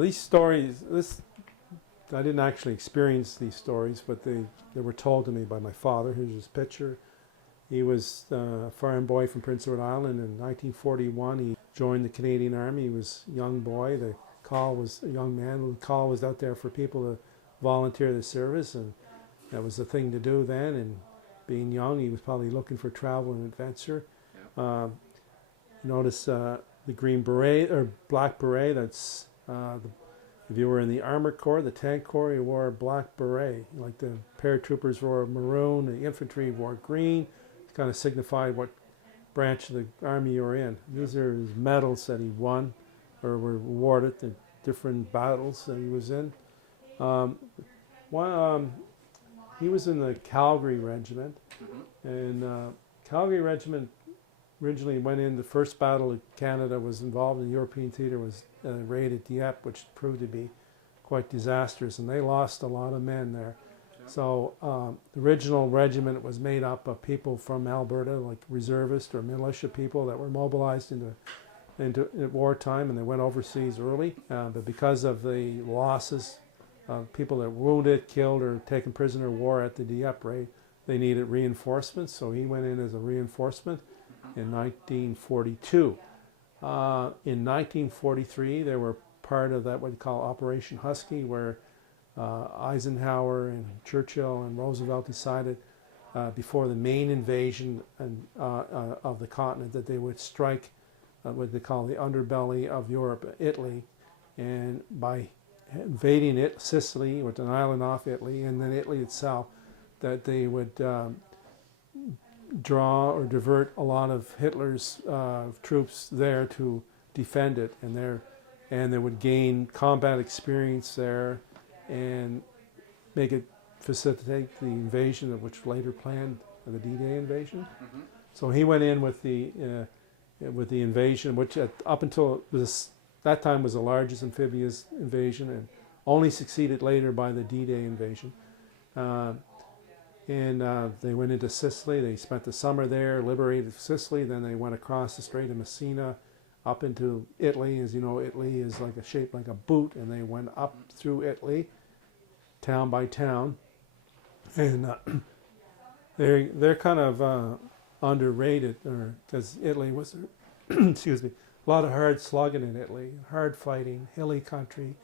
These stories, I didn't actually experience these stories, but they were told to me by my father. Here's his picture. He was a foreign boy from Prince Edward Island. In 1941, he joined the Canadian Army. He was a young boy. The call was a young man. The call was out there for people to volunteer the service, and that was the thing to do then. And being young, he was probably looking for travel and adventure. Yeah. Notice the green beret or black beret. That's if you were in the Armor Corps, the Tank Corps, you wore a black beret. Like the paratroopers wore maroon, the infantry wore green. It kind of signified what branch of the army you were in. These are his medals that he won or were awarded in different battles that he was in. He was in the Calgary Regiment, and Calgary Regiment originally went in. The first battle of Canada was involved in the European theater, was a raid at Dieppe, which proved to be quite disastrous, and they lost a lot of men there. Yeah. So the original regiment was made up of people from Alberta, like reservists or militia people that were mobilized into at wartime, and they went overseas early. But because of the losses, people that were wounded, killed, or taken prisoner of war at the Dieppe raid, they needed reinforcements, so he went in as a reinforcement in 1942. In 1943, they were part of that what you call Operation Husky, where Eisenhower and Churchill and Roosevelt decided before the main invasion of the continent that they would strike what they call the underbelly of Europe, Italy, and by invading Sicily, which is an island off Italy, and then Italy itself, that they would draw or divert a lot of Hitler's troops there to defend it, and they would gain combat experience there and make it facilitate the invasion of which later planned the D-Day invasion. Mm-hmm. So he went in with the invasion, which up until that time was the largest amphibious invasion, and only succeeded later by the D-Day invasion. And they went into Sicily. They spent the summer there, liberated Sicily. Then they went across the Strait of Messina up into Italy. As you know, Italy is like shaped like a boot, and they went up through Italy, town by town. And they're kind of underrated, because Italy was, excuse me, a lot of hard slugging in Italy, hard fighting, hilly country,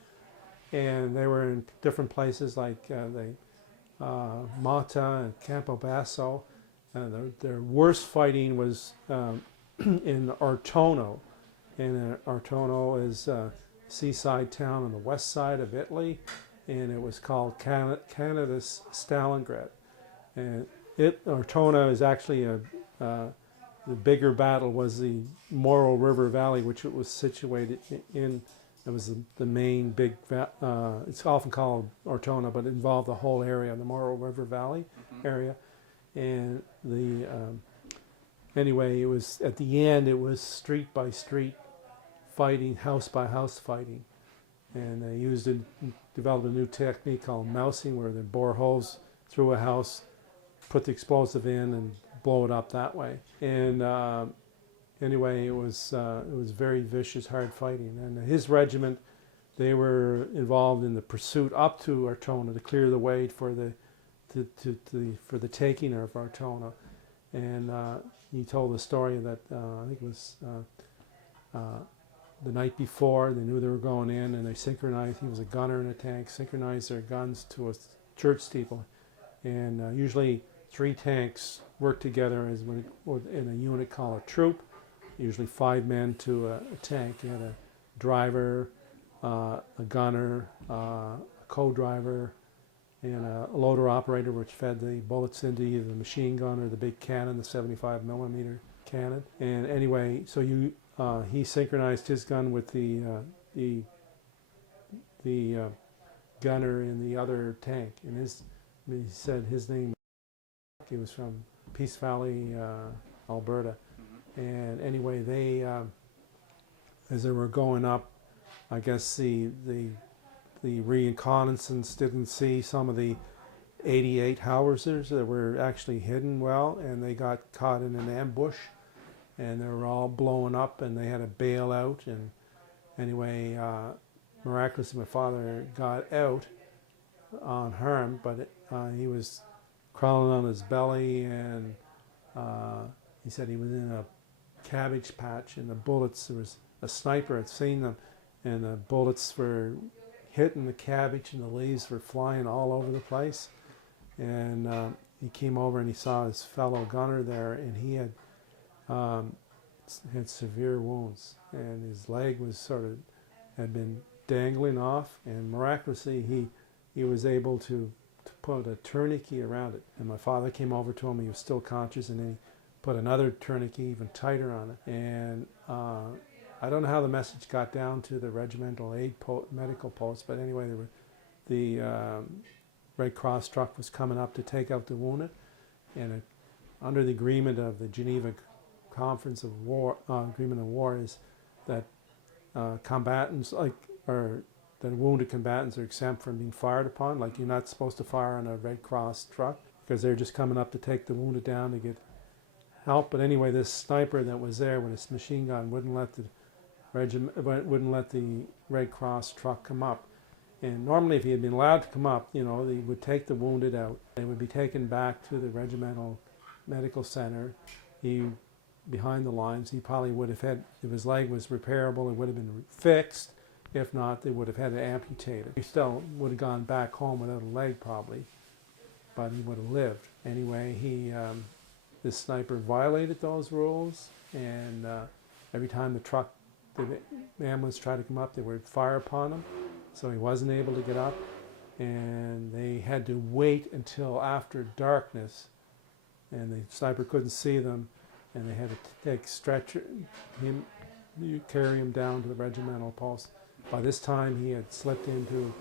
and they were in different places like Malta and Campobasso. Their worst fighting was in Ortona, and Ortona is a seaside town on the west side of Italy, and it was called Canada's Stalingrad. And Ortona is actually the bigger battle was the Moro River Valley, which it was situated in. It was the main big, it's often called Ortona, but it involved the whole area, the Moro River Valley area. And anyway, it was, at the end, it was street by street fighting, house by house fighting. And they developed a new technique called mousing, where they bore holes through a house, put the explosive in, and blow it up that way. And anyway, it was very vicious, hard fighting. And his regiment, they were involved in the pursuit up to Ortona to clear the way for the taking of Ortona. And he told the story that I think it was the night before. They knew they were going in, and they synchronized. He was a gunner in a tank. Synchronized their guns to a church steeple, and usually 3 tanks work together in a unit called a troop. Usually 5 men to a tank. You had a driver, a gunner, a co-driver, and a loader operator, which fed the bullets into either the machine gun or the big cannon, the 75 millimeter cannon. And anyway, so he synchronized his gun with the gunner in the other tank. And he said his name. He was from Peace Valley, Alberta. And anyway, they, as they were going up, I guess the reconnaissance didn't see some of the 88 howitzers that were actually hidden well, and they got caught in an ambush, and they were all blowing up, and they had to bail out. And anyway, miraculously my father got out unharmed, but he was crawling on his belly, and he said he was in a cabbage patch, and the bullets, there was a sniper had seen them, and the bullets were hitting the cabbage, and the leaves were flying all over the place. And he came over and he saw his fellow gunner there, and he had severe wounds, and his leg was had been dangling off, and miraculously he was able to put a tourniquet around it. And my father came over to him, he was still conscious, and then he put another tourniquet even tighter on it. And I don't know how the message got down to the regimental aid medical post, but anyway, the Red Cross truck was coming up to take out the wounded, and under the agreement of the Geneva Conference of War, Agreement of War, is that combatants, or the wounded combatants, are exempt from being fired upon. Like, you're not supposed to fire on a Red Cross truck because they're just coming up to take the wounded down to get help. But anyway, this sniper that was there with his machine gun wouldn't let the Red Cross truck come up. And normally, if he had been allowed to come up, they would take the wounded out. They would be taken back to the regimental medical center. Behind the lines, he probably would have had, if his leg was repairable, it would have been fixed. If not, they would have had to amputate it. He still would have gone back home without a leg probably, but he would have lived. Anyway, this sniper violated those rules, and every time the ambulance tried to come up, they would fire upon him, so he wasn't able to get up, and they had to wait until after darkness, and the sniper couldn't see them, and they had to carry him down to the regimental post. By this time, he had slipped into,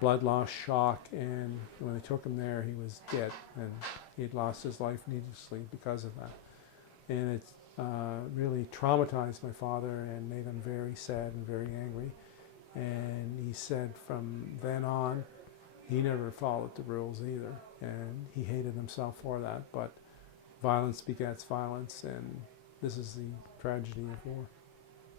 blood loss, shock, and when they took him there, he was dead, and he had lost his life needlessly because of that. And it really traumatized my father and made him very sad and very angry. And he said from then on, he never followed the rules either, and he hated himself for that. But violence begets violence, and this is the tragedy of war.